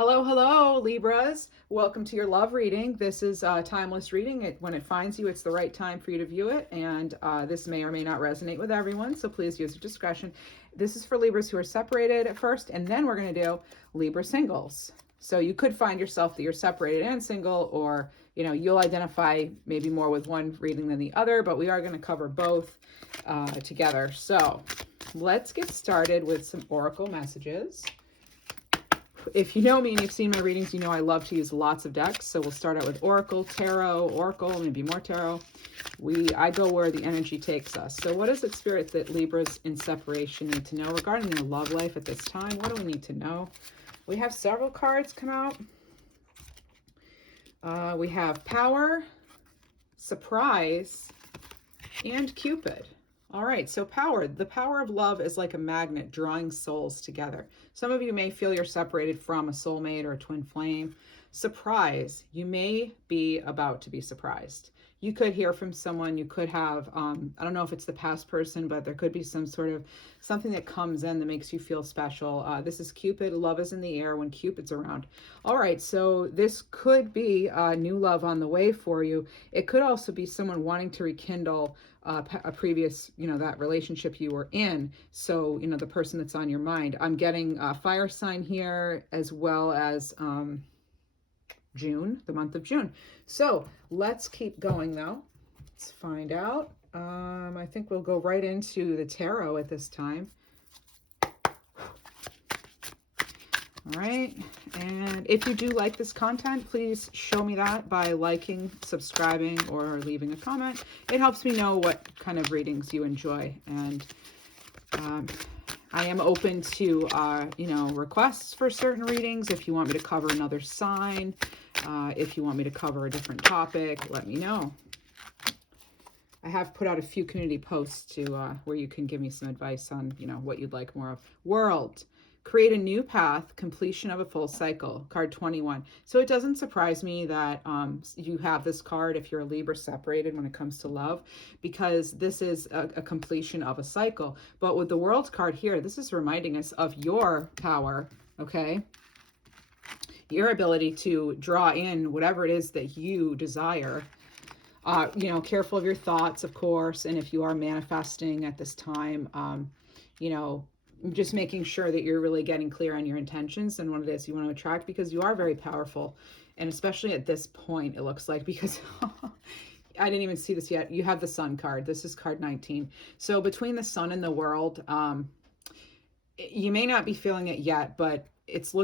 Hello, hello, Libras. Welcome to your love reading. This is timeless reading. When it finds you, it's the right time for you to view it, and this may or may not resonate with everyone, so please use your discretion. This is for Libras who are separated at first, and then we're going to do Libra singles. So you could find yourself that you're separated and single, or you'll identify maybe more with one reading than the other, but we are going to cover both together. So let's get started with some oracle messages. If you know me and you've seen my readings, you know I love to use lots of decks. So we'll start out with Oracle, Tarot, Oracle, maybe more Tarot. I go where the energy takes us. So what is it, Spirit, that Libras in separation need to know regarding their love life at this time? What do we need to know? We have several cards come out. We have Power, Surprise, and Cupid. All right, so power. The power of love is like a magnet drawing souls together. Some of you may feel you're separated from a soulmate or a twin flame. Surprise. You may be about to be surprised. You could hear from someone. You could have, I don't know if it's the past person, but there could be some sort of something that comes in that makes you feel special. This is Cupid. Love is in the air when Cupid's around. All right, so this could be new love on the way for you. It could also be someone wanting to rekindle a previous, that relationship you were in. So, the person that's on your mind. I'm getting a fire sign here, as well as June, the month of June. So let's keep going though. Let's find out. I think we'll go right into the tarot at this time. All right, and if you do like this content, please show me that by liking, subscribing, or leaving a comment. It helps me know what kind of readings you enjoy, and I am open to, requests for certain readings. If you want me to cover another sign, if you want me to cover a different topic, let me know. I have put out a few community posts to where you can give me some advice on, what you'd like more of. World. Create a new path, completion of a full cycle, card 21. So it doesn't surprise me that you have this card if you're a Libra separated when it comes to love, because this is a completion of a cycle. But with the World card here, this is reminding us of your power, okay? Your ability to draw in whatever it is that you desire. Careful of your thoughts, of course, and if you are manifesting at this time, just making sure that you're really getting clear on your intentions and what it is you want to attract, because you are very powerful. And especially at this point, it looks like, because I didn't even see this yet. You have the Sun card. This is card 19. So between the Sun and the World, you may not be feeling it yet, but this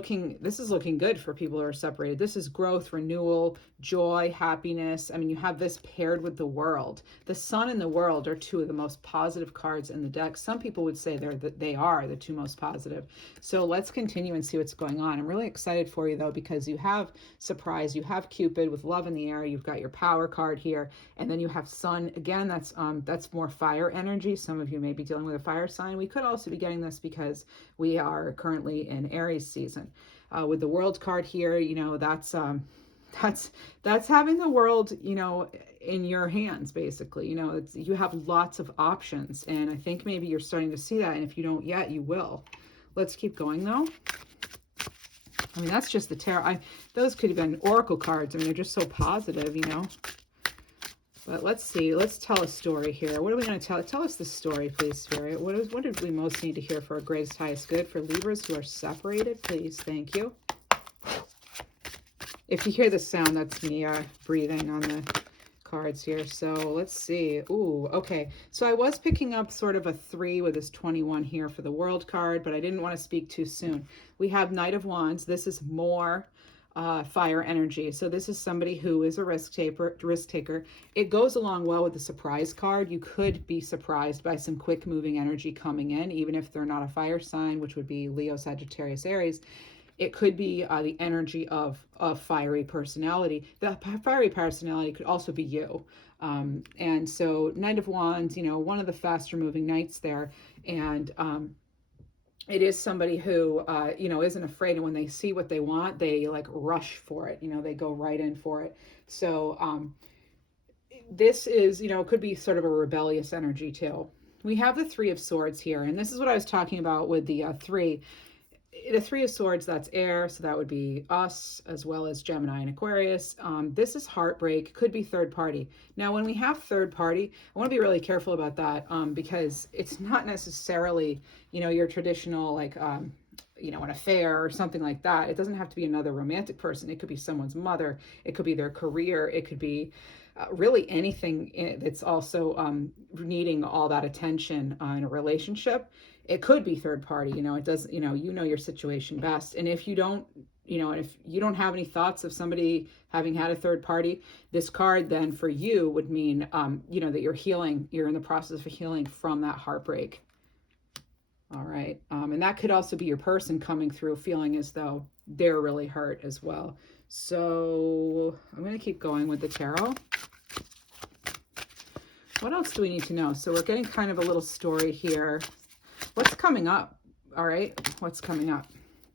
is looking good for people who are separated. This is growth, renewal, joy, happiness. I mean, you have this paired with the World. The Sun and the World are two of the most positive cards in the deck. Some people would say they are the two most positive. So let's continue and see what's going on. I'm really excited for you though, because you have Surprise, you have Cupid with love in the air, you've got your Power card here, and then you have Sun. Again, that's more fire energy. Some of you may be dealing with a fire sign. We could also be getting this because we are currently in Aries season. With the World card here, that's having the world, in your hands, basically. You have lots of options, and I think maybe you're starting to see that, and if you don't yet, you will. Let's keep going though. I mean, that's just the tarot. Those could have been oracle cards. I mean, they're just so positive, But let's see. Let's tell a story here. What are we going to tell? Tell us the story, please, Spirit. What did we most need to hear for our greatest, highest good for Libras who are separated? Please, thank you. If you hear the sound, that's me breathing on the cards here. So let's see. Ooh, okay. So I was picking up sort of a 3 with this 21 here for the World card, but I didn't want to speak too soon. We have Knight of Wands. This is more fire energy. So this is somebody who is a risk taker. It goes along well with the Surprise card. You could be surprised by some quick moving energy coming in, even if they're not a fire sign, which would be Leo, Sagittarius, Aries. It could be the energy of a fiery personality. The fiery personality could also be you. And so Knight of Wands, one of the faster moving knights there. And it is somebody who, isn't afraid. And when they see what they want, they like rush for it. They go right in for it. So this is, could be sort of a rebellious energy too. We have the 3 of Swords here. And this is what I was talking about with the 3. the Three of Swords, that's air, so that would be us as well as Gemini and Aquarius. This is heartbreak, could be third party. Now, when we have third party, I want to be really careful about that, because it's not necessarily, your traditional, like, an affair or something like that. It doesn't have to be another romantic person. It could be someone's mother. It could be their career. It could be really anything that's also needing all that attention in a relationship. It could be third party. It does. Your situation best. And if you don't, and if you don't have any thoughts of somebody having had a third party, this card then for you would mean, that you're healing. You're in the process of healing from that heartbreak. All right. And that could also be your person coming through feeling as though they're really hurt as well. So I'm going to keep going with the tarot. What else do we need to know? So we're getting kind of a little story here. What's coming up? All right. What's coming up?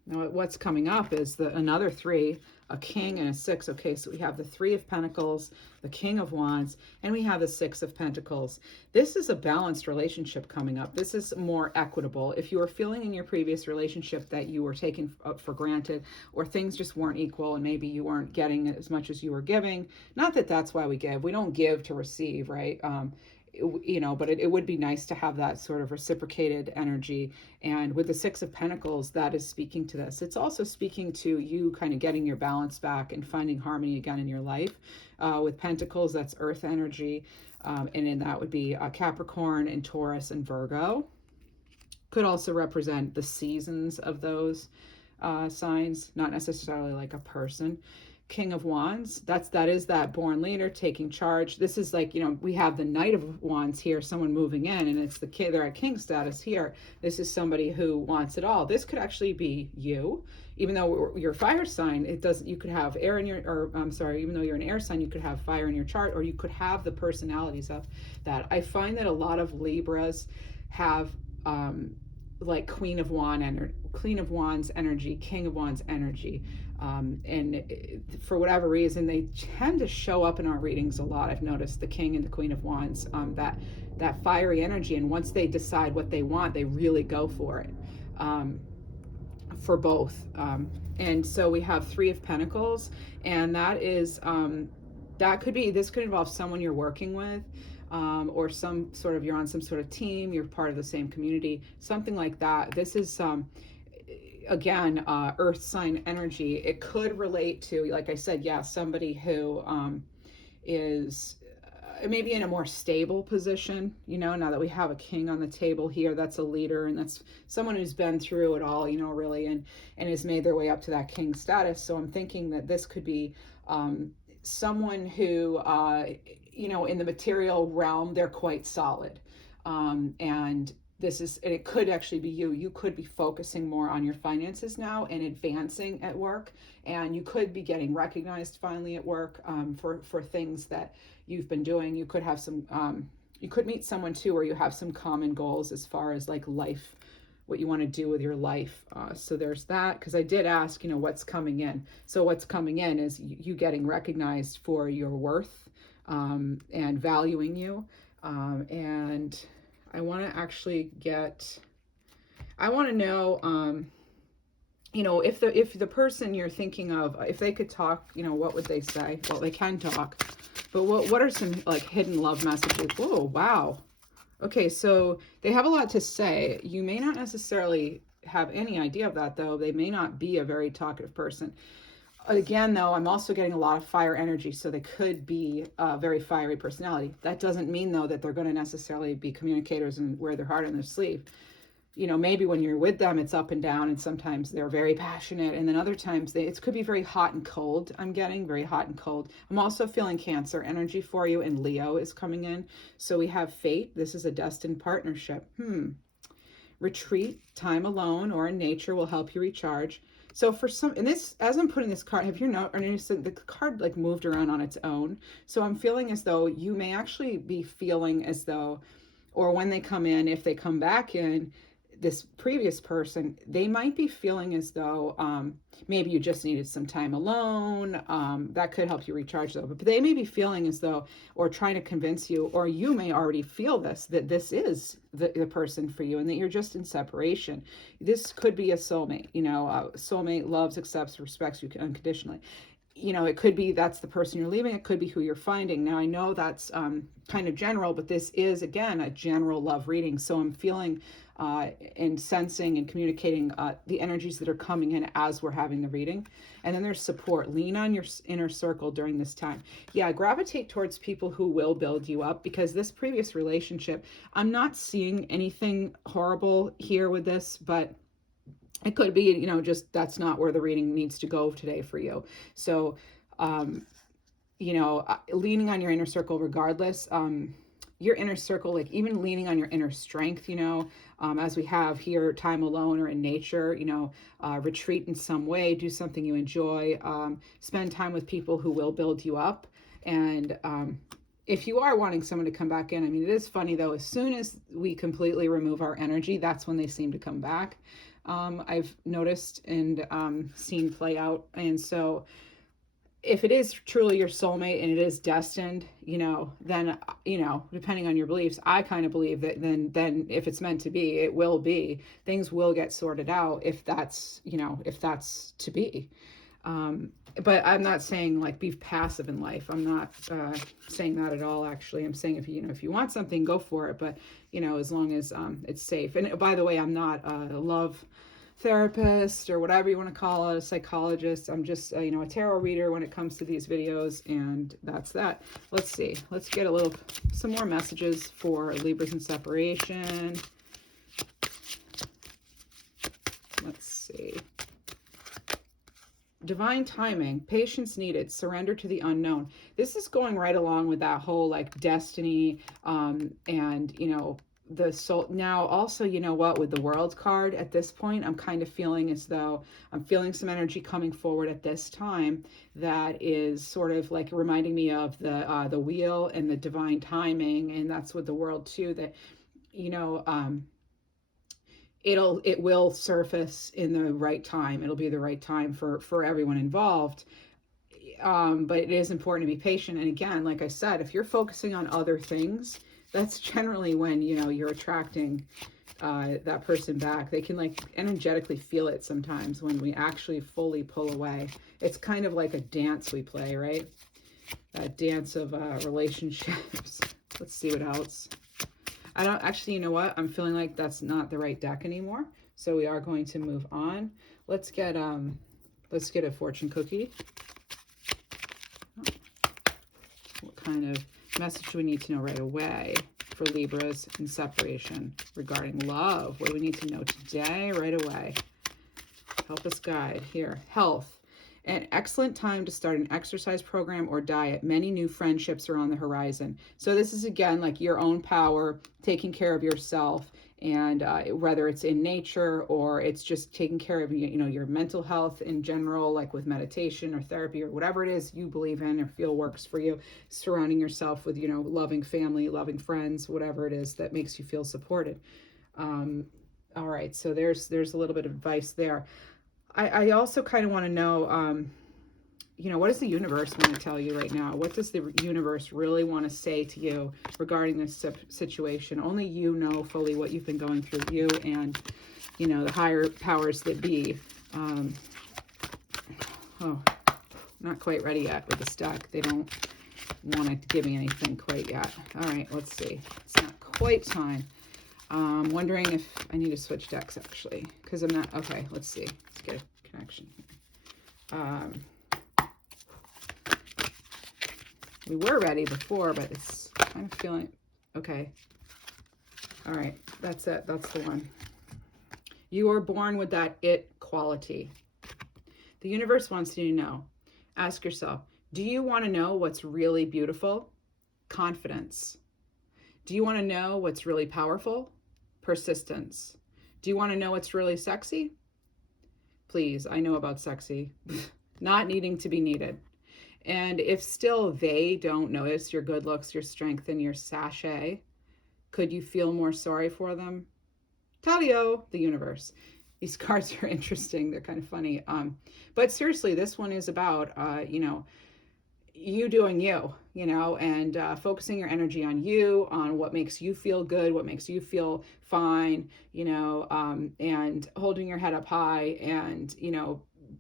Now, what's coming up is another three, a king and a six. Okay, so we have the Three of Pentacles, the King of Wands, and we have the Six of Pentacles. This is a balanced relationship coming up. This is more equitable. If you were feeling in your previous relationship that you were taken for granted, or things just weren't equal and maybe you weren't getting as much as you were giving, not that that's why we give. We don't give to receive, right? But it would be nice to have that sort of reciprocated energy. And with the Six of Pentacles, that is speaking to this. It's also speaking to you kind of getting your balance back and finding harmony again in your life. With Pentacles, that's earth energy. And then that would be Capricorn and Taurus and Virgo. Could also represent the seasons of those signs, not necessarily like a person. King of Wands, that is that born leader taking charge. This is like, we have the Knight of Wands here, someone moving in, and it's they're at king status here. This is somebody who wants it all. This could actually be you, even though you're a fire sign. You could have air in your, even though you're an air sign, you could have fire in your chart, or you could have the personalities of that. I find that a lot of Libras have like Queen of Wands energy, King of Wands energy. And for whatever reason, they tend to show up in our readings a lot. I've noticed the King and the Queen of Wands, that fiery energy. And once they decide what they want, they really go for it, for both. And so we have Three of Pentacles, and that is, this could involve someone you're working with, or you're on some sort of team, you're part of the same community, something like that. This is, again, earth sign energy. It could relate to, like I said, somebody who is maybe in a more stable position, now that we have a king on the table here, that's a leader, and that's someone who's been through it all, really, and has made their way up to that king status. So I'm thinking that this could be someone who, in the material realm, they're quite solid. And it could actually be you. You could be focusing more on your finances now and advancing at work. And you could be getting recognized finally at work for things that you've been doing. You could have you could meet someone too, where you have some common goals as far as like life, what you want to do with your life. So there's that, because I did ask, what's coming in. So what's coming in is you getting recognized for your worth, and valuing you. And I want to actually I want to know, if the person you're thinking of, if they could talk, what would they say? Well, they can talk, but what are some like hidden love messages? Whoa, wow. Okay, so they have a lot to say. You may not necessarily have any idea of that, though. They may not be a very talkative person. Again, though, I'm also getting a lot of fire energy, so they could be a very fiery personality. That doesn't mean, though, that they're going to necessarily be communicators and wear their heart on their sleeve. Maybe when you're with them, it's up and down, and sometimes they're very passionate, and then other times it could be very hot and cold. I'm getting very hot and cold. I'm also feeling Cancer energy for you, and Leo is coming in. So we have Fate. This is a destined partnership. Retreat, time alone or in nature will help you recharge. So for some, and this, as I'm putting this card, have you noticed the card like moved around on its own? So I'm feeling as though you may actually be feeling as though, or when they come in, if they come back in, this previous person, they might be feeling as though maybe you just needed some time alone. That could help you recharge though. But they may be feeling as though, or trying to convince you, or you may already feel this, that this is the person for you and that you're just in separation. This could be a soulmate. You know, soulmate loves, accepts, respects you unconditionally. You know, it could be that's the person you're leaving. It could be who you're finding. Now, I know that's kind of general, but this is, again, a general love reading. So I'm feeling and sensing and communicating the energies that are coming in as we're having the reading. And then there's support. Lean on your inner circle during this time. Yeah, gravitate towards people who will build you up, because this previous relationship, I'm not seeing anything horrible here with this, but it could be, you know, just that's not where the reading needs to go today for you. So, you know, leaning on your inner circle regardless, your inner circle, like even leaning on your inner strength, you know, as we have here, time alone or in nature, you know, retreat in some way, do something you enjoy, spend time with people who will build you up. And if you are wanting someone to come back in, I mean, it is funny though, as soon as we completely remove our energy, that's when they seem to come back. I've noticed and seen play out. And so if it is truly your soulmate and it is destined, you know, then, you know, depending on your beliefs, I kind of believe that then if it's meant to be, it will be. Things will get sorted out if that's, you know, if that's to be. But I'm not saying like be passive in life. I'm not saying that at all, actually. I'm saying if you know, if you want something, go for it. But, you know, as long as it's safe. And by the way, I'm not a love therapist or whatever you want to call it, a psychologist. I'm just, you know, a tarot reader when it comes to these videos. And that's that. Let's see. Let's get some more messages for Libras in separation. Let's see. Divine timing, patience needed, surrender to the unknown. This is going right along with that whole like destiny, and, you know, the soul. Now also, you know what, with the World card at this point, I'm kind of feeling as though I'm feeling some energy coming forward at this time that is sort of like reminding me of the wheel and the divine timing. And that's with the World too, that, you know, it will surface in the right time. It'll be the right time for everyone involved. But it is important to be patient. And again, like I said, if you're focusing on other things, that's generally when, you know, you're attracting that person back. They can like energetically feel it sometimes when we actually fully pull away. It's kind of like a dance we play, right? A dance of relationships. Let's see what else. I don't actually, you know what? I'm feeling like that's not the right deck anymore. So we are going to move on. Let's get a fortune cookie. What kind of message do we need to know right away for Libras in separation regarding love? What do we need to know today right away? Help us guide here. Health. An excellent time to start an exercise program or diet. Many new friendships are on the horizon. So this is, again, like your own power, taking care of yourself, and whether it's in nature or it's just taking care of, you know, your mental health in general, like with meditation or therapy or whatever it is you believe in or feel works for you, surrounding yourself with, you know, loving family, loving friends, whatever it is that makes you feel supported. All right, so there's a little bit of advice there. I also kind of want to know, you know, what does the universe want to tell you right now? What does the universe really want to say to you regarding this situation? Only you know fully what you've been going through, you and, you know, the higher powers that be. Oh, not quite ready yet with this deck. They don't want to give me anything quite yet. All right, let's see. It's not quite time. I'm wondering if I need to switch decks, actually, because I'm not... Okay, let's see. Let's get a connection here. We were ready before, but it's kind of feeling... Okay. All right, that's it. That's the one. You are born with that it quality. The universe wants you to know. Ask yourself, do you want to know what's really beautiful? Confidence. Do you want to know what's really powerful? Persistence. Do you want to know what's really sexy? Please, I know about sexy. Not needing to be needed. And if still they don't notice your good looks, your strength, and your sachet, could you feel more sorry for them? Talio, the universe. These cards are interesting. They're kind of funny. But seriously, this one is about, you doing you, and focusing your energy on you, on what makes you feel good, what makes you feel fine, and holding your head up high, and,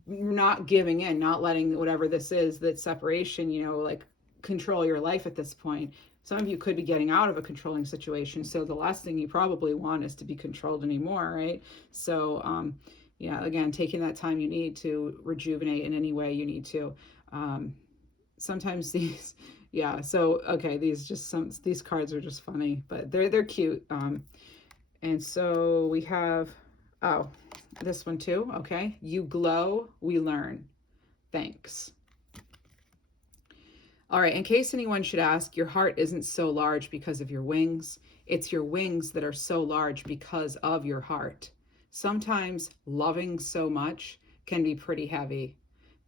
not giving in, not letting whatever this is, that separation, like control your life at this point. Some of you could be getting out of a controlling situation. So the last thing you probably want is to be controlled anymore, right? So, again, taking that time you need to rejuvenate in any way you need to. Sometimes these, okay, these cards are just funny, but they're cute. And so we have, this one too. Okay. You glow, we learn. Thanks. All right, in case anyone should ask, your heart isn't so large because of your wings. It's your wings that are so large because of your heart. Sometimes loving so much can be pretty heavy.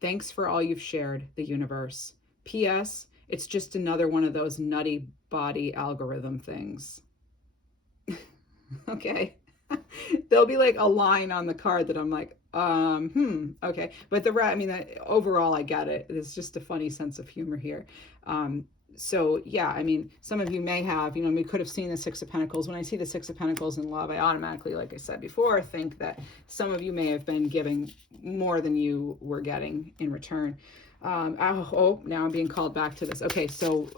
Thanks for all you've shared, the universe. P.S. It's just another one of those nutty body algorithm things. Okay. There'll be like a line on the card that I'm like, okay. But overall, I get it. It's just a funny sense of humor here. So yeah, some of you may have, we could have seen the Six of Pentacles. When I see the Six of Pentacles in love, I automatically, like I said before, think that some of you may have been giving more than you were getting in return. Now I'm being called back to this. Okay, so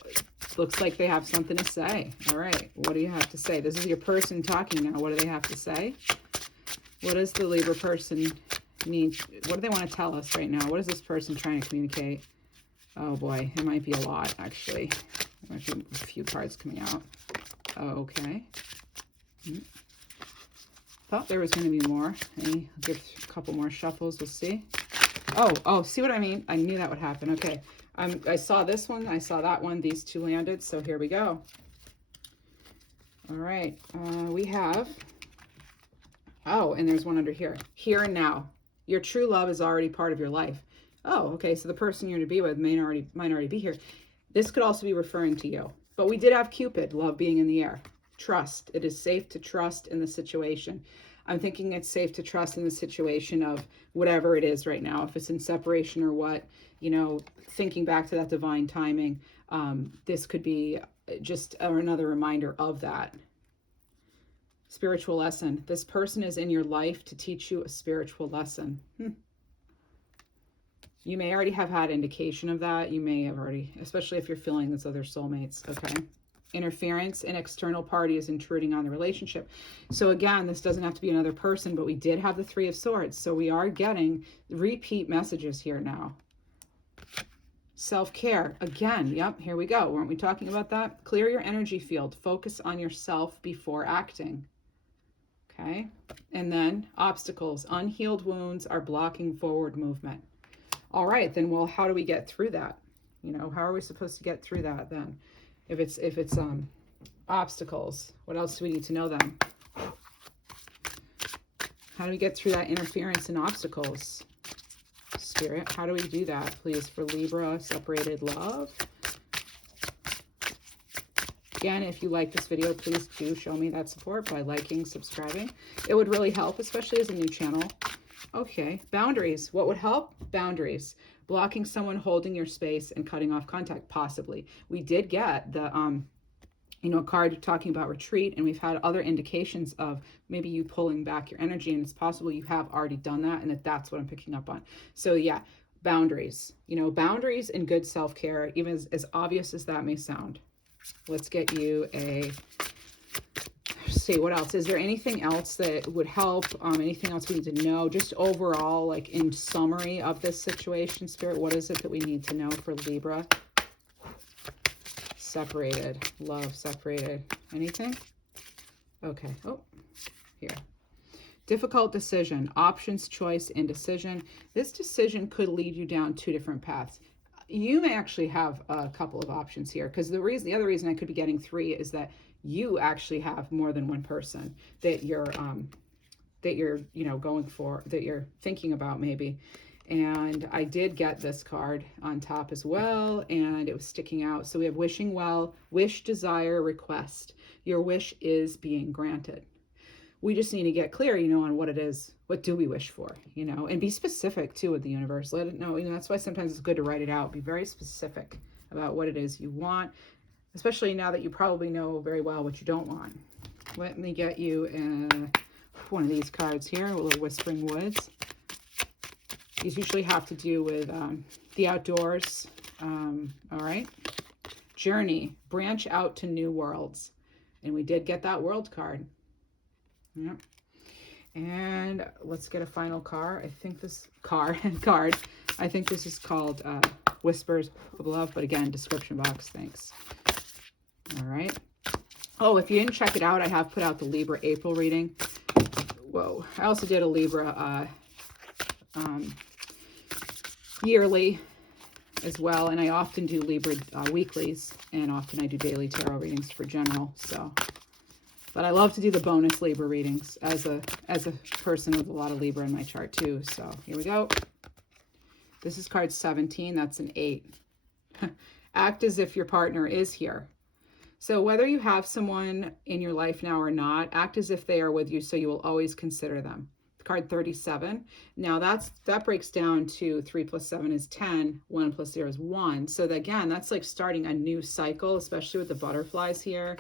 looks like they have something to say. All right, what do you have to say? This is your person talking now. What do they have to say? What does the Libra person need? What do they want to tell us right now? What is this person trying to communicate? Oh boy, it might be a lot, actually. There might be a few cards coming out. Okay. Thought there was going to be more. I'll give a couple more shuffles. We'll see. Oh, see what I mean? I knew that would happen. Okay. I saw this one. I saw that one. These two landed. So here we go. All right. We have... Oh, and there's one under here. Here and now. Your true love is already part of your life. Oh, okay. So the person you're to be with might already be here. This could also be referring to you. But we did have Cupid, love being in the air. Trust. It is safe to trust in the situation. I'm thinking it's safe to trust in the situation of whatever it is right now. If it's in separation or what, thinking back to that divine timing, this could be just another reminder of that. Spiritual lesson. This person is in your life to teach you a spiritual lesson. You may already have had indication of that. You may have already, especially if you're feeling these other soulmates. Okay. Interference, an external party is intruding on the relationship. So again, this doesn't have to be another person, but we did have the Three of Swords. So we are getting repeat messages here now. Self-care. Again, yep, here we go. Weren't we talking about that? Clear your energy field. Focus on yourself before acting. Okay. And then obstacles. Unhealed wounds are blocking forward movement. All right, then, well, how do we get through that? How are we supposed to get through that then? If it's obstacles, what else do we need to know then? How do we get through that interference and obstacles? Spirit, how do we do that, please, for Libra separated love? Again, if you like this video, please do show me that support by liking, subscribing. It would really help, especially as a new channel. Okay, boundaries. What would help? Boundaries. Blocking someone holding your space and cutting off contact, possibly. We did get the, card talking about retreat, and we've had other indications of maybe you pulling back your energy, and it's possible you have already done that, and that's what I'm picking up on. So yeah, boundaries. Boundaries and good self-care, even as obvious as that may sound. Let's get you a... See what else. Is there anything else that would help? Anything else we need to know? Just overall, like in summary of this situation, Spirit, what is it that we need to know for Libra? Separated. Love, separated. Anything? Okay. Oh, here. Difficult decision. Options, choice, indecision. This decision could lead you down two different paths. You may actually have a couple of options here, because the other reason I could be getting three is that you actually have more than one person that you're going for, that you're thinking about maybe. And I did get this card on top as well, and it was sticking out. So we have wishing well, wish, desire, request. Your wish is being granted. we just need to get clear, you know, on what it is. What do we wish for, you know, and be specific too with the universe. Let it know, you know, that's why sometimes it's good to write it out. Be very specific about what it is you want, especially now that you probably know very well what you don't want. Let me get you one of these cards here, a little Whispering Woods. These usually have to do with the outdoors. All right. Journey, branch out to new worlds. And we did get that world card. Yep. And let's get a final card. I think this card. I think this is called Whispers of Love, but again, description box. Thanks. All right. Oh, if you didn't check it out, I have put out the Libra April reading. Whoa. I also did a Libra yearly as well, and I often do Libra weeklies, and often I do daily tarot readings for general. So, but I love to do the bonus Libra readings as a person with a lot of Libra in my chart too. So here we go. This is card 17. That's an 8. Act as if your partner is here. So whether you have someone in your life now or not, act as if they are with you, so you will always consider them. Card 37. Now that breaks down to 3 plus 7 is 10, 1 plus 0 is 1. So again, that's like starting a new cycle, especially with the butterflies here.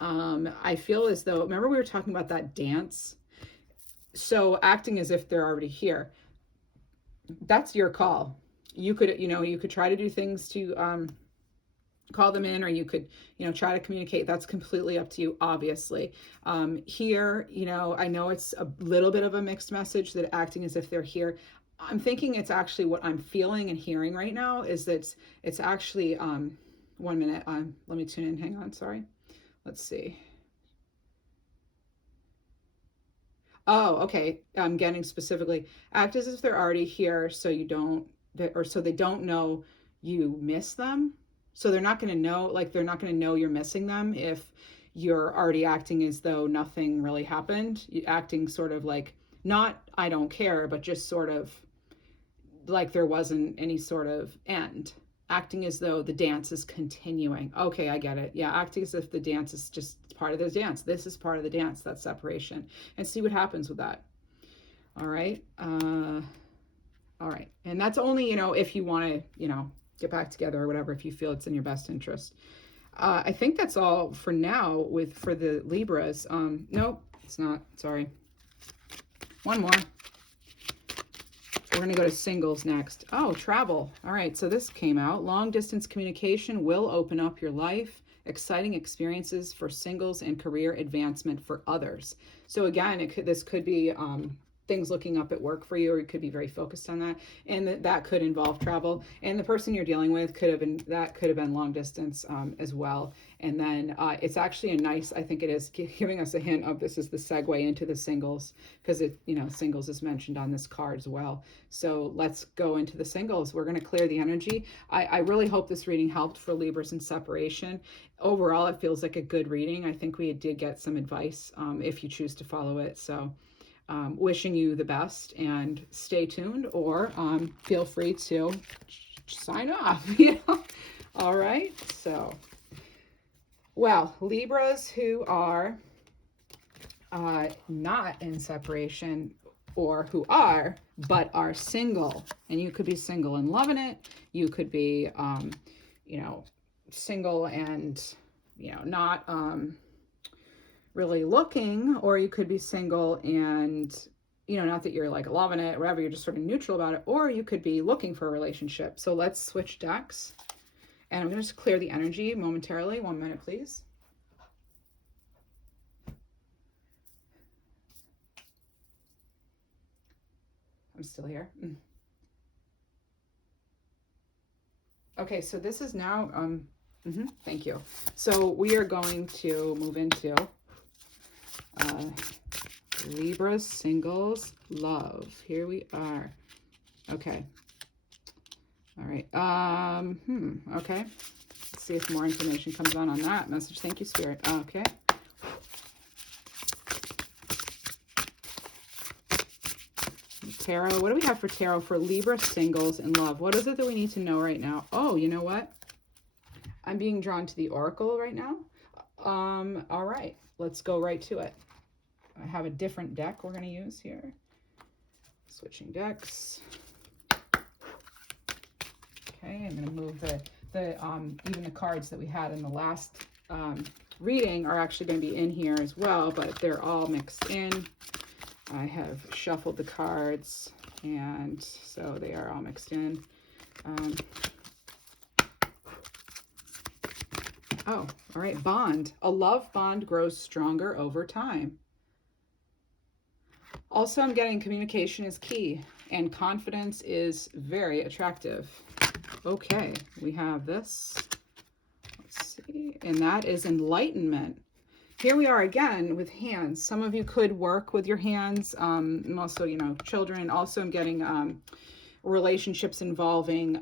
I feel as though, remember we were talking about that dance? So acting as if they're already here. That's your call. You could, you know, you could try to do things to call them in, or you could, you know, try to communicate. That's completely up to you, obviously. Here, you know, I know it's a little bit of a mixed message that acting as if they're here. I'm thinking it's actually what I'm feeling and hearing right now is that it's actually, 1 minute, let me tune in, hang on, sorry. Let's see. Oh, okay. I'm getting specifically, act as if they're already here, so you don't, or so they don't know you miss them. So they're not going to know, like they're not going to know you're missing them if you're already acting as though nothing really happened. You're acting sort of like, not I don't care, but just sort of like there wasn't any sort of end. Acting as though the dance is continuing. Okay, I get it. Yeah, acting as if the dance is just part of the dance. This is part of the dance, that separation. And see what happens with that. All right. All right. And that's only, you know, if you want to, you know, get back together or whatever, if you feel it's in your best interest. I think that's all for now for the Libras. Nope, it's not. Sorry. One more. We're going to go to singles next. Oh, travel. All right, so this came out. Long distance communication will open up your life. Exciting experiences for singles and career advancement for others. So again, this could be things looking up at work for you, or you could be very focused on that, and that could involve travel. And the person you're dealing with could have been long distance as well. And then it's actually a nice, I think it is giving us a hint of this is the segue into the singles, because it, you know, singles is mentioned on this card as well. So let's go into the singles. We're going to clear the energy. I really hope this reading helped for Libras in separation. Overall, it feels like a good reading. I think we did get some advice if you choose to follow it. So wishing you the best, and stay tuned, or feel free to sign off. You know? All right. So, well, Libras who are not in separation, or who are, but are single, and you could be single and loving it. You could be, you know, single and, you know, not really looking, or you could be single and, you know, not that you're like loving it or whatever, you're just sort of neutral about it, or you could be looking for a relationship. So let's switch decks, and I'm going to just clear the energy momentarily. 1 minute, please. I'm still here. Okay, so this is now, thank you. So we are going to move into Libra singles love. Here we are. Okay. All right. Okay. Let's see if more information comes on that message. Thank you, Spirit. Okay. Tarot. What do we have for tarot for Libra singles in love? What is it that we need to know right now? Oh, you know what? I'm being drawn to the Oracle right now. All right. Let's go right to it. I have a different deck we're going to use here. Switching decks. Okay, I'm going to move even the cards that we had in the last reading are actually going to be in here as well, but they're all mixed in. I have shuffled the cards, and so they are all mixed in. Oh, all right, bond. A love bond grows stronger over time. Also, I'm getting communication is key, and confidence is very attractive. Okay, we have this. Let's see, and that is enlightenment. Here we are again with hands. Some of you could work with your hands, and also, you know, children. Also, I'm getting relationships involving,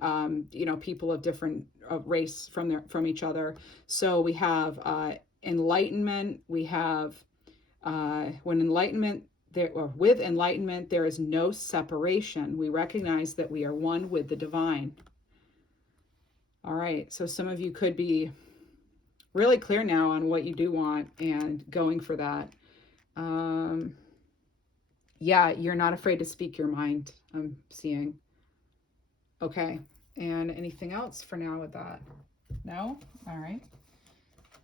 you know, people of different race from each other. So we have enlightenment. We have when enlightenment. With enlightenment, there is no separation. We recognize that we are one with the divine. All right, so some of you could be really clear now on what you do want and going for that. Yeah, you're not afraid to speak your mind, I'm seeing. Okay, and anything else for now with that? No? All right.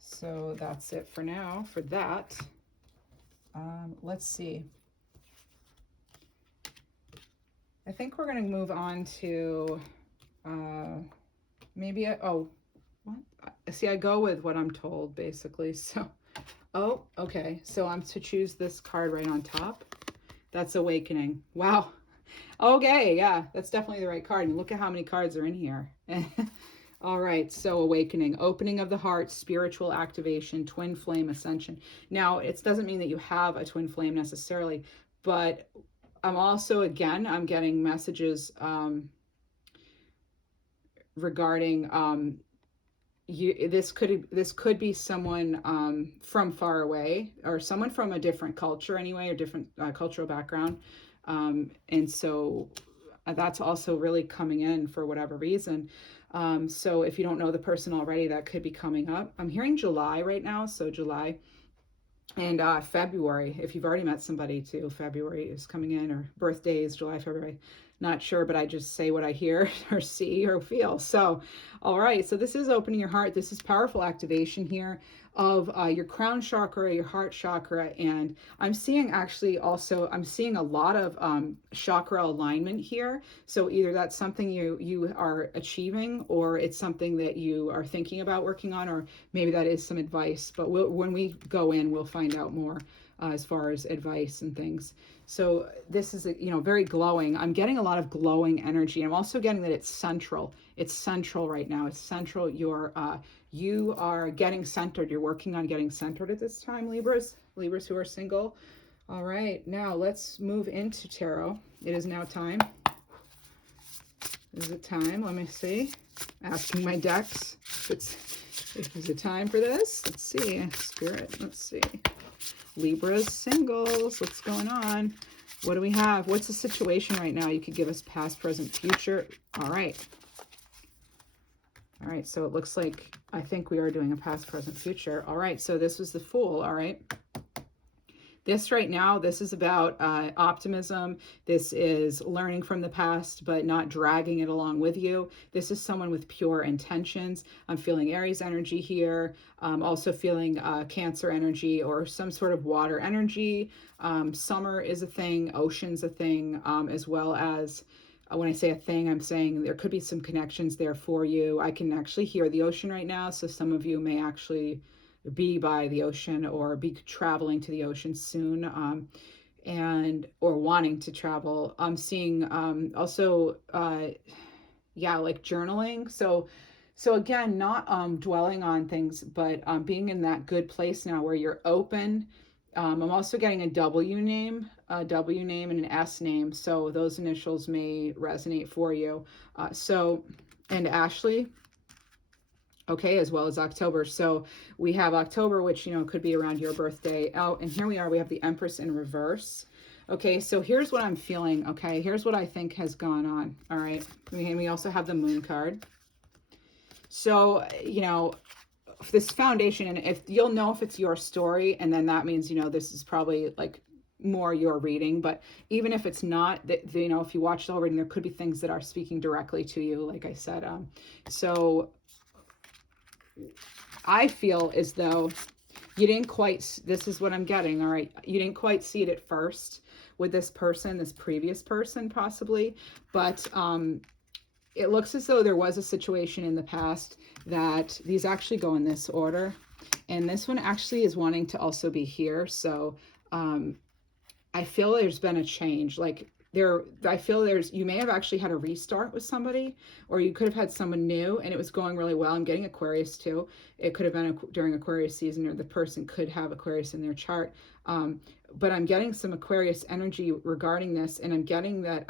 So that's it for now for that. Let's see. I think we're going to move on to maybe, oh, what? See, I go with what I'm told, basically. So, oh, okay. So I'm to choose this card right on top. That's Awakening. Wow. Okay, yeah, that's definitely the right card. And look at how many cards are in here. All right, so Awakening, opening of the heart, spiritual activation, twin flame ascension. Now, it doesn't mean that you have a twin flame necessarily, but I'm also, again, I'm getting messages regarding this could be someone from far away, or someone from a different culture anyway, or different cultural background. And so that's also really coming in for whatever reason. So if you don't know the person already, that could be coming up. I'm hearing July right now, so July. And February, if you've already met somebody too, February is coming in, or birthdays, July, February. Not sure, but I just say what I hear or see or feel. So, all right. So this is opening your heart. This is powerful activation here of your crown chakra, your heart chakra. And I'm seeing actually also, I'm seeing a lot of chakra alignment here. So either that's something you are achieving, or it's something that you are thinking about working on, or maybe that is some advice. But when we go in, we'll find out more as far as advice and things. So this is, you know, very glowing. I'm getting a lot of glowing energy. I'm also getting that it's central. It's central right now. It's central. You are getting centered. You're working on getting centered at this time, Libras who are single. All right, now let's move into tarot. It is now time. Is it time? Let me see. Asking my decks if it's a time for this. Let's see. Spirit, let's see. Libras, singles, what's going on? What do we have? What's the situation right now? You could give us past, present, future. All right. All right, so it looks like I think we are doing a past, present, future. All right, so this was the Fool. All right. This right now, this is about optimism. This is learning from the past, but not dragging it along with you. This is someone with pure intentions. I'm feeling Aries energy here. I'm also feeling Cancer energy, or some sort of water energy. Summer is a thing. Ocean's a thing, as well as when I say a thing, I'm saying there could be some connections there for you. I can actually hear the ocean right now, so some of you may actually be by the ocean or be traveling to the ocean soon, or wanting to travel. I'm seeing also yeah, like journaling. So again, not dwelling on things, but being in that good place now where you're open. I'm also getting a W name and an S name, so those initials may resonate for you. And Ashley, okay, as well as October. So we have October, which, you know, could be around your birthday. Oh, and here we are. We have the Empress in reverse. Okay, so here's what I'm feeling. Okay, here's what I think has gone on. All right, we also have the Moon card. So, you know, this foundation, and if you'll know if it's your story, and then that means, you know, this is probably like more your reading. But even if it's not, that, you know, if you watch the whole reading, there could be things that are speaking directly to you, like I said. So I feel as though you didn't quite, this is what I'm getting, all right, you didn't quite see it at first with this person, this previous person possibly, but it looks as though there was a situation in the past that these actually go in this order, and this one actually is wanting to also be here. So I feel there's been a change, like I feel you may have actually had a restart with somebody, or you could have had someone new and it was going really well. I'm getting Aquarius too. It could have been during Aquarius season, or the person could have Aquarius in their chart. But I'm getting some Aquarius energy regarding this, and I'm getting that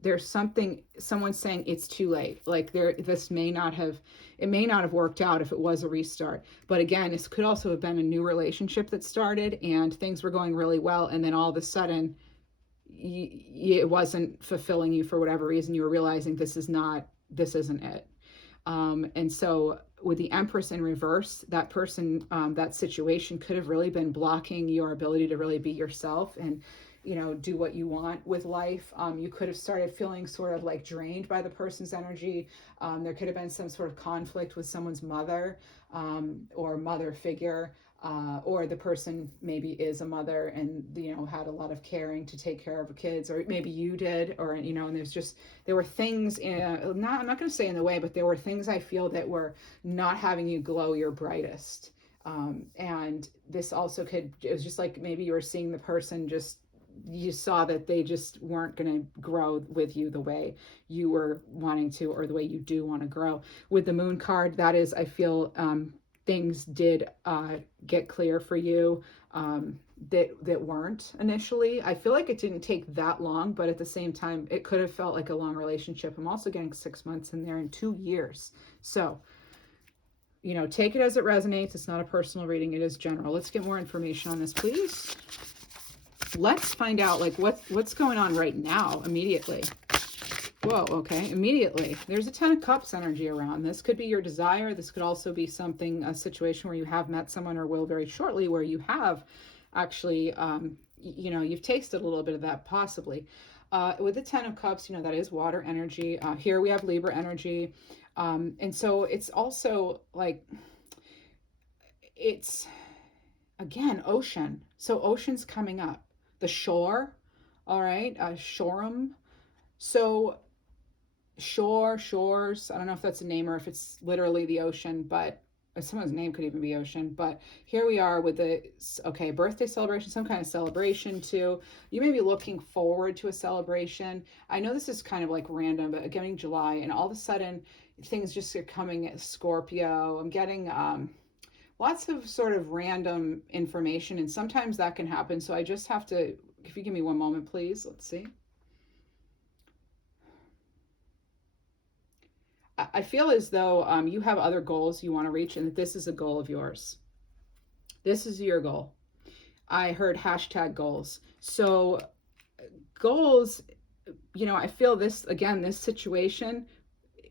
there's someone's saying it's too late. Like it may not have worked out if it was a restart. But again, this could also have been a new relationship that started and things were going really well, and then all of a sudden it wasn't fulfilling you for whatever reason. You were realizing this isn't it. And so with the Empress in reverse, that person, that situation could have really been blocking your ability to really be yourself and, you know, do what you want with life. You could have started feeling sort of like drained by the person's energy. There could have been some sort of conflict with someone's mother, or mother figure. Or the person maybe is a mother and, you know, had a lot of caring to take care of kids, or maybe you did, or, you know, and there were things I'm not going to say in the way, but there were things I feel that were not having you glow your brightest. And this also it was just like maybe you were seeing the person, you saw that they just weren't going to grow with you the way you were wanting to, or the way you do want to grow. With the Moon card, that is, I feel, things did get clear for you that weren't initially. I feel like it didn't take that long, but at the same time, it could have felt like a long relationship. I'm also getting 6 months in there and 2 years. So, you know, take it as it resonates. It's not a personal reading. It is general. Let's get more information on this, please. Let's find out, like, what's going on right now, immediately. Whoa, okay, immediately. There's a 10 of Cups energy around. This could be your desire. This could also be a situation where you have met someone, or will very shortly, where you have actually, you know, you've tasted a little bit of that possibly. With the 10 of Cups, you know, that is water energy. Here we have Libra energy. And so it's also like, it's, again, ocean. So ocean's coming up. The shore, all right, shorum. So shores, I don't know if that's a name or if it's literally the ocean, but someone's name could even be ocean. But here we are with birthday celebration, some kind of celebration too. You may be looking forward to a celebration. I know this is kind of like random, but getting July, and all of a sudden things just are coming at Scorpio. I'm getting lots of sort of random information, and sometimes that can happen. So I just have to, if you give me one moment, please. Let's see. I feel as though you have other goals you want to reach, and that this is a goal of yours. This is your goal. I heard hashtag goals. So goals, you know, I feel this, again, this situation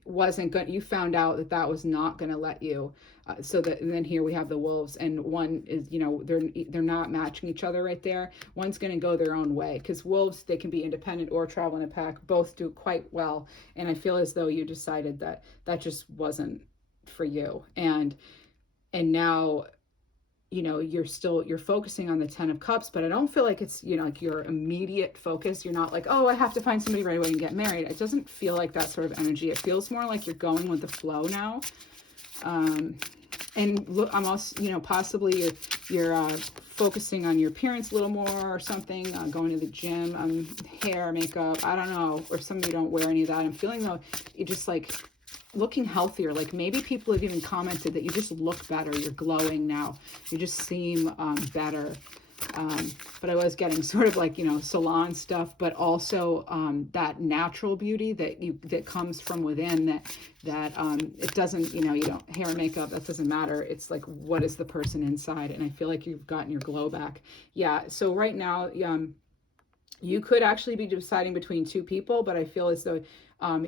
wasn't good. You found out that was not going to let you. And then here we have the wolves, and one is, you know, they're not matching each other right there. One's going to go their own way, because wolves, they can be independent or travel in a pack. Both do quite well. And I feel as though you decided that just wasn't for you. And now, you know, you're focusing on the 10 of Cups, but I don't feel like it's, you know, like your immediate focus. You're not like, oh, I have to find somebody right away and get married. It doesn't feel like that sort of energy. It feels more like you're going with the flow now. And look, I'm also, you know, possibly you're focusing on your appearance a little more or something, going to the gym, hair, makeup, I don't know, or some of you don't wear any of that. I'm feeling though, you just like looking healthier. Like maybe people have even commented that you just look better. You're glowing now. You just seem better. But I was getting sort of like, you know, salon stuff, but also that natural beauty that comes from within, that it doesn't, you know, you don't, hair and makeup, that doesn't matter. It's like, what is the person inside? And I feel like you've gotten your glow back. Yeah. So right now, You could actually be deciding between two people, but I feel as though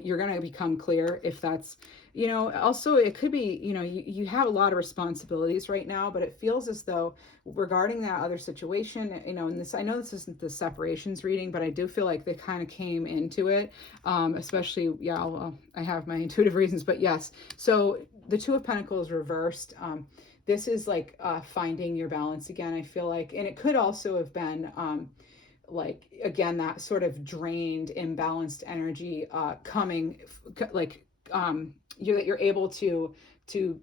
you're going to become clear if that's, you know, also it could be, you know, you have a lot of responsibilities right now, but it feels as though regarding that other situation, you know, and this, I know this isn't the separations reading, but I do feel like they kind of came into it, especially, yeah, I have my intuitive reasons, but yes. So the Two of Pentacles reversed. This is like finding your balance again, I feel like, and it could also have been, like again that sort of drained imbalanced energy coming like you're able to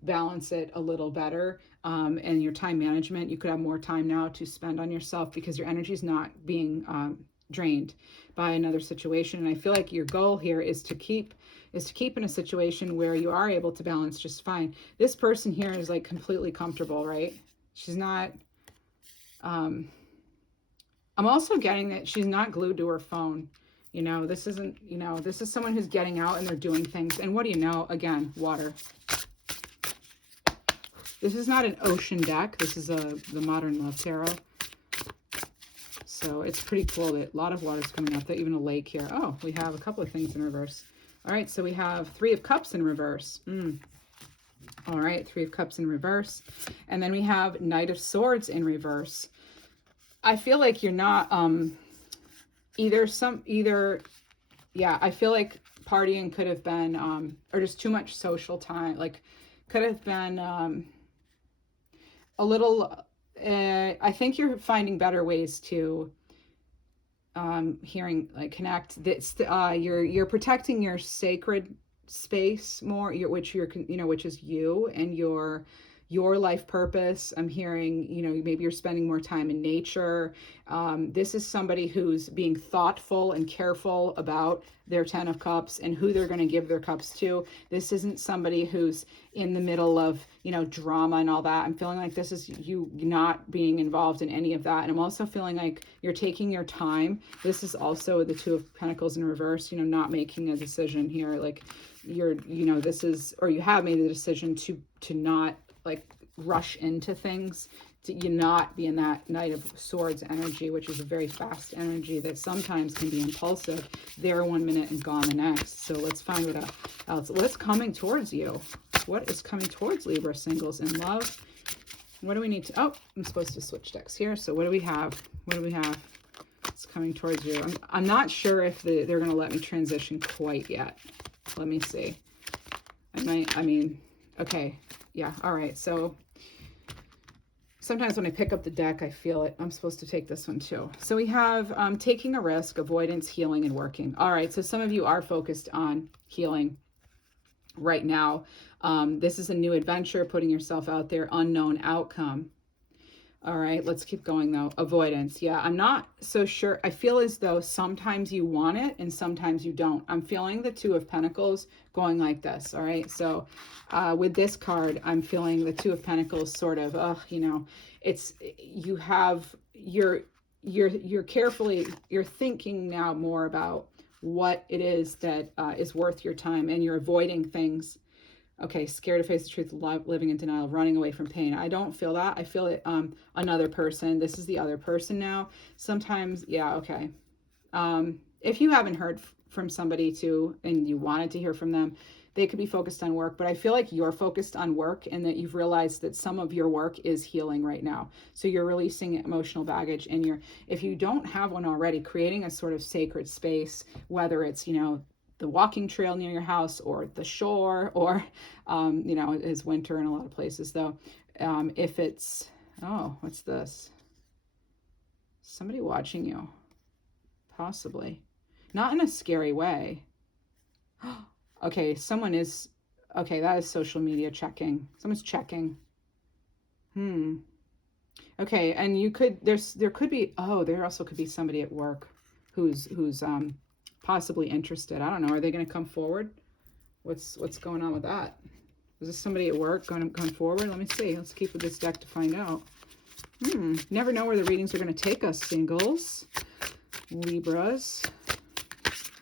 balance it a little better, and your time management, you could have more time now to spend on yourself because your energy is not being drained by another situation. And I feel like your goal here is to keep in a situation where you are able to balance just fine. This person here is like completely comfortable, right? She's not I'm also getting that she's not glued to her phone. You know, this isn't, you know, this is someone who's getting out and they're doing things. And what do you know? Again, water. This is not an ocean deck. This is the Modern Love Tarot. So it's pretty cool that a lot of water's coming up. Even a lake here. Oh, we have a couple of things in reverse. All right, so we have Three of Cups in reverse. All right, Three of Cups in reverse. And then we have Knight of Swords in reverse. I feel like you're not, yeah, I feel like partying could have been, or just too much social time, like could have been a little, I think you're finding better ways to connect. This, you're protecting your sacred space more, which is you and your life purpose. I'm hearing, you know, maybe you're spending more time in nature. This is somebody who's being thoughtful and careful about their Ten of Cups and who they're going to give their cups to. This isn't somebody who's in the middle of, you know, drama and all that. I'm feeling like this is you not being involved in any of that. And I'm also feeling like you're taking your time. This is also the Two of Pentacles in reverse, you know, not making a decision here. Like you're, you know, this is, or you have made the decision to not like rush into things, to you not be in that Knight of Swords energy, which is a very fast energy that sometimes can be impulsive. There 1 minute and gone the next. So let's find what else. What's coming towards you? What is coming towards Libra singles in love? What do we need to, oh, I'm supposed to switch decks here. So what do we have? What do we have? It's coming towards you. I'm not sure if they're going to let me transition quite yet. Let me see. I mean, okay. Yeah, all right. So sometimes when I pick up the deck, I feel it. I'm supposed to take this one too. So we have taking a risk, avoidance, healing, and working. All right, so some of you are focused on healing right now. This is a new adventure, putting yourself out there, unknown outcome. All right, let's keep going though. Avoidance. Yeah, I'm not so sure. I feel as though sometimes you want it and sometimes you don't. I'm feeling the Two of Pentacles going like this. All right, so with this card, I'm feeling the Two of Pentacles sort of, you know, it's, you have, you're carefully, you're thinking now more about what it is that is worth your time, and you're avoiding things. Okay, scared to face the truth, living in denial, running away from pain. I don't feel that. I feel it, another person. This is the other person now. Sometimes, yeah, okay. If you haven't heard from somebody too, and you wanted to hear from them, they could be focused on work, but I feel like you're focused on work and that you've realized that some of your work is healing right now. So you're releasing emotional baggage, and if you don't have one already, creating a sort of sacred space, whether it's, you know, the walking trail near your house or the shore, or, you know, it is winter in a lot of places though. If it's, oh, what's this? Somebody watching you, possibly. Not in a scary way. Okay, someone is, okay, that is social media checking. Someone's checking. Okay, and you could, there could be, oh, there also could be somebody at work who's possibly interested. I don't know. Are they going to come forward? What's going on with that? Is this somebody at work going forward? Let me see. Let's keep with this deck to find out. Never know where the readings are going to take us, singles. Libras.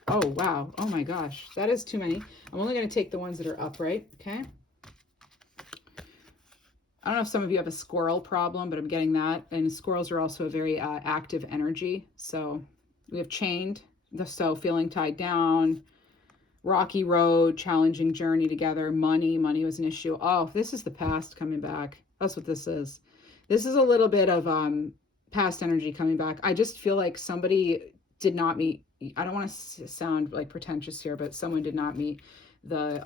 Oh, wow. Oh, my gosh. That is too many. I'm only going to take the ones that are upright, okay? I don't know if some of you have a squirrel problem, but I'm getting that. And squirrels are also a very active energy. So We have chained, so feeling tied down, rocky road, challenging journey together, money was an issue. Oh, this is the past coming back. That's what this is. This is a little bit of past energy coming back. I just feel like somebody did not meet, I don't want to sound like pretentious here, but someone did not meet the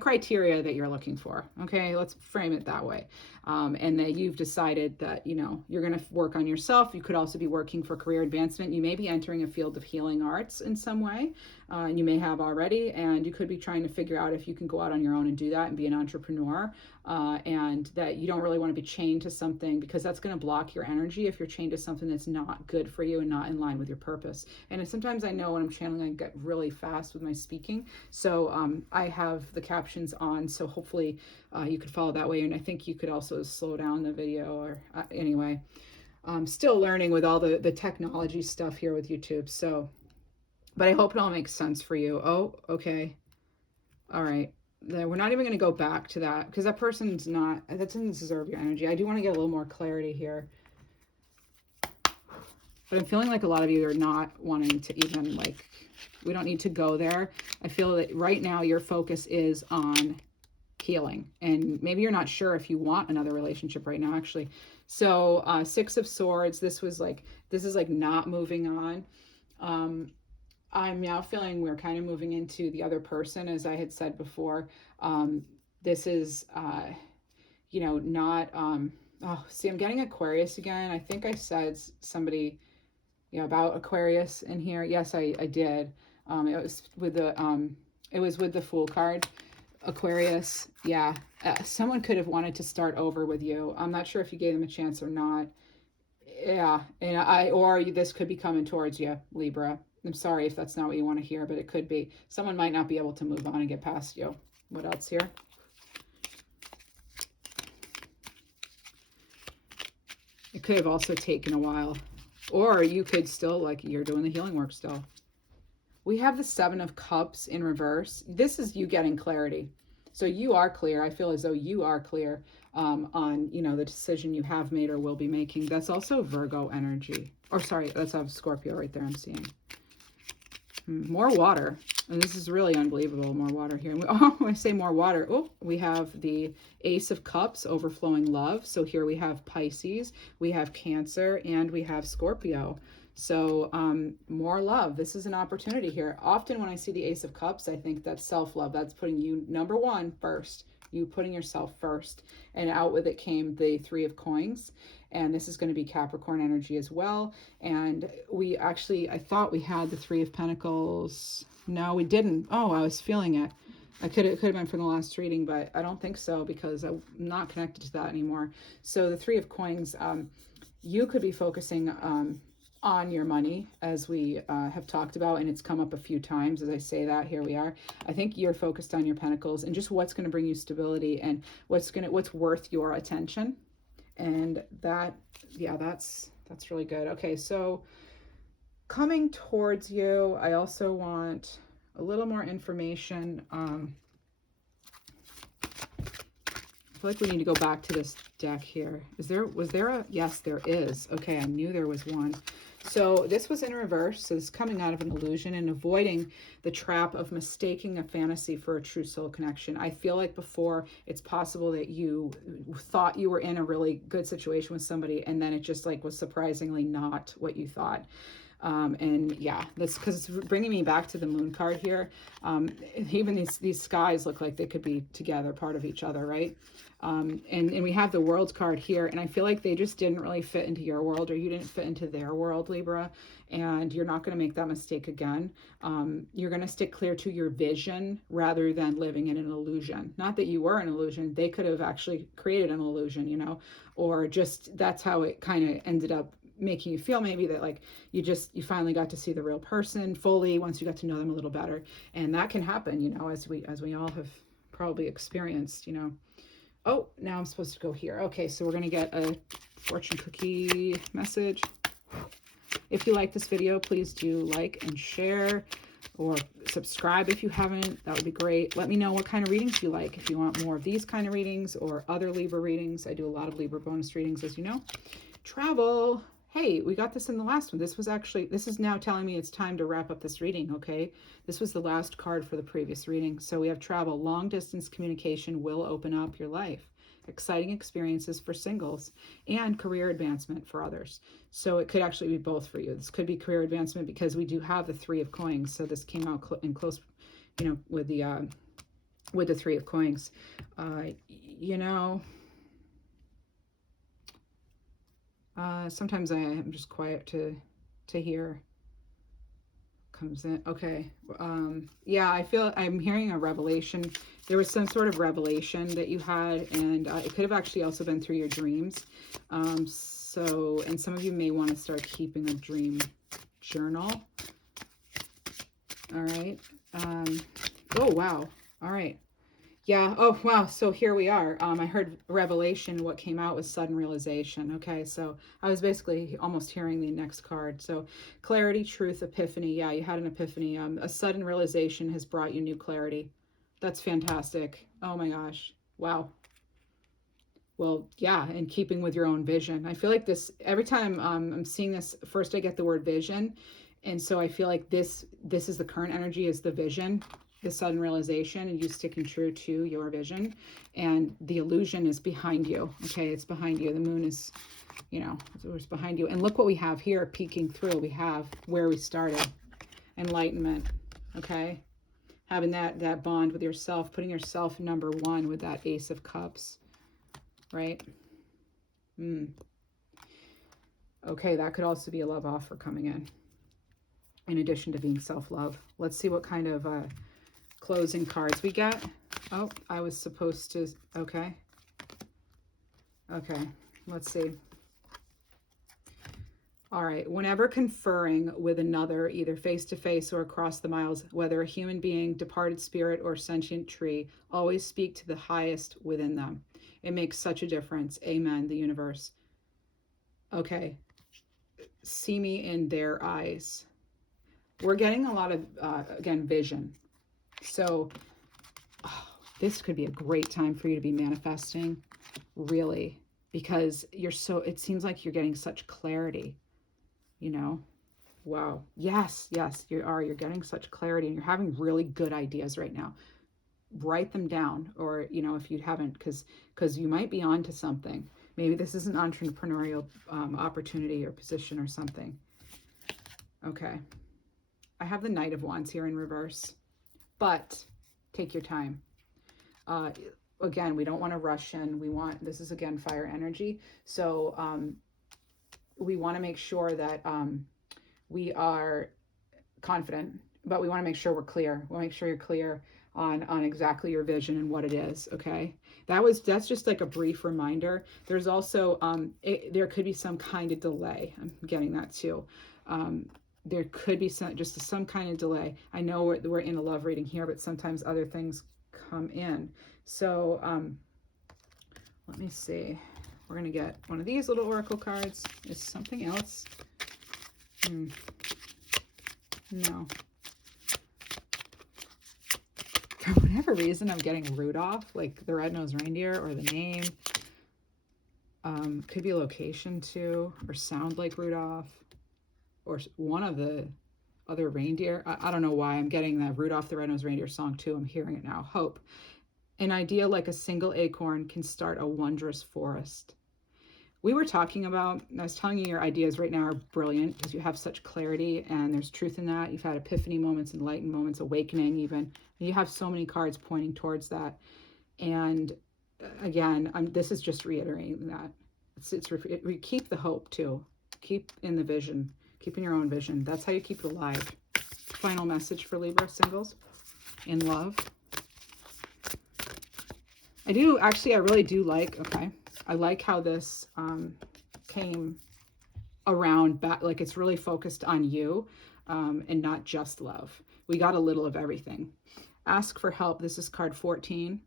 criteria that you're looking for. Okay, let's frame it that way. And that you've decided that, you know, you're going to work on yourself. You could also be working for career advancement. You may be entering a field of healing arts in some way. And you may have already, and you could be trying to figure out if you can go out on your own and do that and be an entrepreneur, and that you don't really want to be chained to something, because that's going to block your energy if you're chained to something that's not good for you and not in line with your purpose. And sometimes I know when I'm channeling, I get really fast with my speaking, so I have the captions on, so hopefully you could follow that way. And I think you could also slow down the video, or anyway, I'm still learning with all the technology stuff here with YouTube, so but I hope it all makes sense for you. Oh, okay. All right. We're not even going to go back to that, because that person's not, that doesn't deserve your energy. I do want to get a little more clarity here. But I'm feeling like a lot of you are not wanting to even, like, we don't need to go there. I feel that right now your focus is on healing. And maybe you're not sure if you want another relationship right now, actually. So 6 of Swords, this is like not moving on. I'm now feeling we're kind of moving into the other person, as I had said before. This is, you know, not, oh, see, I'm getting Aquarius again. I think I said somebody, you know, about Aquarius in here. Yes, I did. It was with the Fool card. Aquarius, yeah. Someone could have wanted to start over with you. I'm not sure if you gave them a chance or not. Yeah, and or this could be coming towards you, Libra. I'm sorry if that's not what you want to hear, but it could be. Someone might not be able to move on and get past you. What else here? It could have also taken a while. Or you could still, like, you're doing the healing work still. We have the 7 of Cups in reverse. This is you getting clarity. So you are clear. I feel as though you are clear on, you know, the decision you have made or will be making. That's also Virgo energy. Or sorry, that's Scorpio right there I'm seeing. More water. And this is really unbelievable. More water here. Oh, I say more water. Oh, we have the Ace of Cups, overflowing love. So here we have Pisces, we have Cancer, and we have Scorpio. So more love. This is an opportunity here. Often when I see the Ace of Cups, I think that's self-love. That's putting you number one first. You putting yourself first. And out with it came the 3 of Coins. And this is going to be Capricorn energy as well. And we actually, I thought we had the 3 of Pentacles. No, we didn't. Oh, I was feeling it. It could have been from the last reading, but I don't think so, because I'm not connected to that anymore. So the 3 of Coins, you could be focusing on your money, as we have talked about, and it's come up a few times as I say that. Here we are. I think you're focused on your Pentacles and just what's going to bring you stability and what's worth your attention. And that, yeah, that's really good. Okay, so coming towards you, I also want a little more information. I feel like we need to go back to this deck here. Was there a, yes, there is. Okay, I knew there was one. So this was in reverse. So this is coming out of an illusion and avoiding the trap of mistaking a fantasy for a true soul connection. I feel like before, it's possible that you thought you were in a really good situation with somebody, and then it just like was surprisingly not what you thought. And yeah, that's because it's bringing me back to the Moon card here. Even these skies look like they could be together, part of each other, right? And we have the World card here, and I feel like they just didn't really fit into your world, or you didn't fit into their world, Libra, and you're not going to make that mistake again. You're going to stick clear to your vision rather than living in an illusion. Not that you were an illusion. They could have actually created an illusion, you know, or just that's how it kind of ended up making you feel, maybe that like you finally got to see the real person fully once you got to know them a little better. And that can happen, you know, as we all have probably experienced, you know. Oh, now I'm supposed to go here. Okay, so we're going to get a fortune cookie message. If you like this video, please do like and share, or subscribe if you haven't. That would be great. Let me know what kind of readings you like. If you want more of these kind of readings or other Libra readings. I do a lot of Libra bonus readings, as you know. Travel. hey, we got this in the last one. This is now telling me it's time to wrap up this reading, okay? This was the last card for the previous reading. So we have travel. Long distance communication will open up your life. Exciting experiences for singles and career advancement for others. So it could actually be both for you. This could be career advancement because we do have the Three of Coins. So this came out in close, with the Three of Coins. Sometimes I am just quiet to hear comes in. Okay. Yeah, I feel I'm hearing a revelation. There was some sort of revelation that you had, and it could have actually also been through your dreams. And some of you may want to start keeping a dream journal. All right. Oh, wow. All right. Yeah. Oh, wow. So here we are. I heard revelation. What came out was sudden realization. Okay. So I was basically almost hearing the next card. So clarity, truth, epiphany. Yeah, you had an epiphany. A sudden realization has brought you new clarity. That's fantastic. Oh my gosh. Wow. Well, yeah, in keeping with your own vision. I feel like this, every time I'm seeing this, first I get the word vision. And so I feel like this is the current energy, is the vision, the sudden realization, and you sticking true to your vision. And the illusion is behind you. Okay, it's behind you. The moon is, it's behind you. And look what we have here peeking through. We have where we started. Enlightenment. Okay. Having that bond with yourself, putting yourself number one with that Ace of Cups. Right? Okay, that could also be a love offer coming in addition to being self-love. Let's see what kind of closing cards we get. Oh, I was supposed to, okay. Okay, let's see. All right, whenever conferring with another, either face-to-face or across the miles, whether a human being, departed spirit, or sentient tree, always speak to the highest within them. It makes such a difference. Amen, the universe. Okay, see me in their eyes. We're getting a lot of, again, vision. So this could be a great time for you to be manifesting, really, because it seems like you're getting such clarity, Wow. Yes, you're getting such clarity, and you're having really good ideas right now. Write them down, or, if you haven't, because you might be onto something. Maybe this is an entrepreneurial opportunity or position or something. Okay. I have the Knight of Wands here in reverse, but take your time. Again, we don't want to rush in. This is again fire energy. So we want to make sure that we are confident, but we want to make sure we're clear. We want to make sure you're clear on exactly your vision and what it is. Okay. That's just like a brief reminder. There's also, there could be some kind of delay. I'm getting that too. There could be some kind of delay. I know we're in a love reading here, but sometimes other things come in. So let me see. We're going to get one of these little oracle cards. Is something else? No. For whatever reason, I'm getting Rudolph, like the red-nosed reindeer, or the name. Could be a location too, or sound like Rudolph, or one of the other reindeer. I don't know why I'm getting that Rudolph the Red-Nosed Reindeer song too. I'm hearing it now. Hope. An idea like a single acorn can start a wondrous forest. We were talking about, I was telling you, your ideas right now are brilliant because you have such clarity and there's truth in that. You've had epiphany moments, enlightened moments, awakening even. You have so many cards pointing towards that. And again, this is just reiterating that. We keep the hope too. Keep in the vision. Keep in your own vision. That's how you keep it alive. Final message for Libra singles in love. I really do like, okay. I like how this came around back, like it's really focused on you and not just love. We got a little of everything. Ask for help. This is card 14.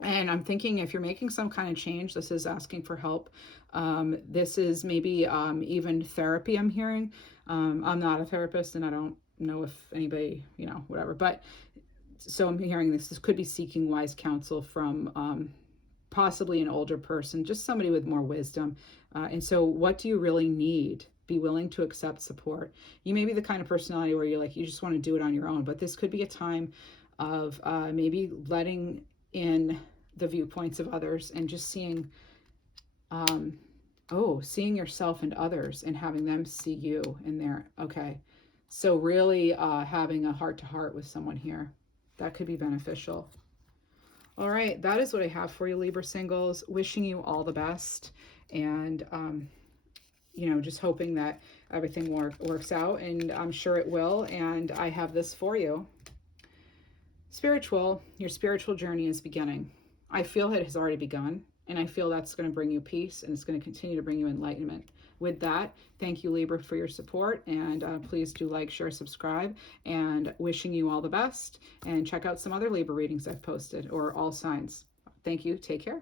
And I'm thinking if you're making some kind of change, this is asking for help. This is maybe even therapy I'm hearing. I'm not a therapist and I don't know if anybody, whatever. But so I'm hearing this could be seeking wise counsel from possibly an older person, just somebody with more wisdom. And so what do you really need? Be willing to accept support. You may be the kind of personality where you're like, you just want to do it on your own, but this could be a time of maybe letting in the viewpoints of others and just seeing, seeing yourself and others and having them see you in there. Okay. So really having a heart-to-heart with someone here. That could be beneficial. All right, that is what I have for you, Libra singles. Wishing you all the best, and just hoping that everything works out, and I'm sure it will. And I have this for you. Spiritual, your spiritual journey is beginning. I feel it has already begun, and I feel that's going to bring you peace, and it's going to continue to bring you enlightenment. With that, thank you, Libra, for your support, and please do like, share, subscribe, and wishing you all the best, and check out some other Libra readings I've posted, or all signs. Thank you. Take care.